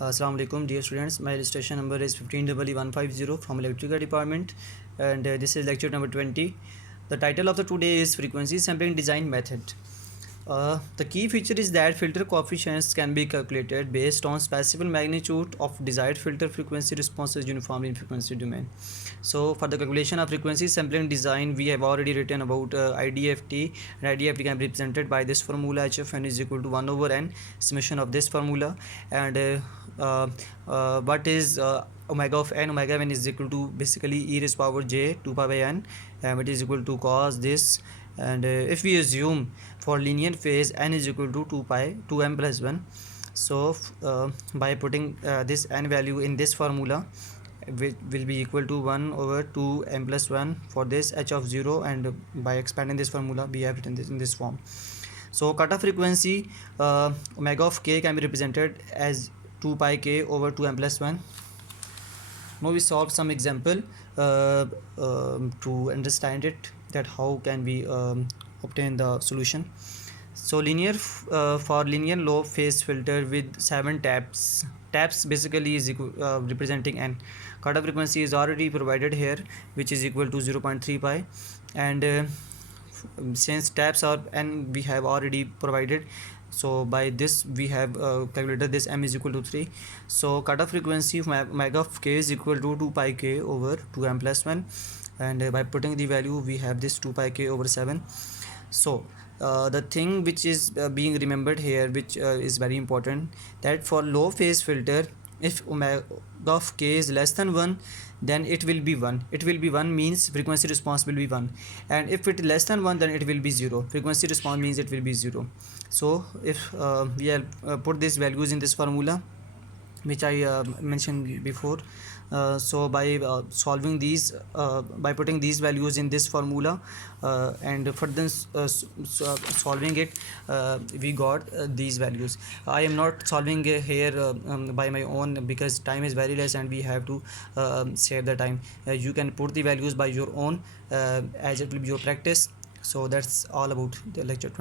Assalamu alaikum dear students. My registration number is 15E150 from electrical department, and this is lecture number 20. The title of the today is frequency sampling design method. The key feature is that filter coefficients can be calculated based on specific magnitude of desired filter frequency responses uniformly in frequency domain. So for the calculation of frequency sampling design, we have already written about IDFT, and IDFT can be represented by this formula: HFN is equal to 1 over n summation of this formula. And what is omega of n? Omega of n is equal to basically e raised power j 2 pi by n, and it is equal to cos this. And if we assume for linear phase n is equal to 2m plus 1, so by putting this n value in this formula, which will be equal to 1 over 2m plus 1 for this h of 0, and by expanding this formula we have written this in this form. So cutoff frequency omega of k can be represented as 2 pi k over 2m plus 1. Now we solve some example to understand it, that how can we obtain the solution. So for linear low phase filter with 7 taps basically is representing n. Cutoff frequency is already provided here, which is equal to 0.3 pi, and since taps are n we have already provided, so by this we have calculated this m is equal to 3. So cutoff frequency of omega of k is equal to 2 pi k over 2m plus 1, and by putting the value we have this 2 pi k over 7. So the thing which is being remembered here, which is very important, that for low phase filter, if omega of k is less than 1, then it will be 1. It will be 1 means frequency response will be 1, and if it is less than 1, then it will be 0. Frequency response means it will be 0. So if we have put these values in this formula, which I mentioned before, so by solving these, by putting these values in this formula and further solving it, we got these values. I am not solving here by my own, because time is very less and we have to save the time. You can put the values by your own, as it will be your practice. So that's all about the lecture 20.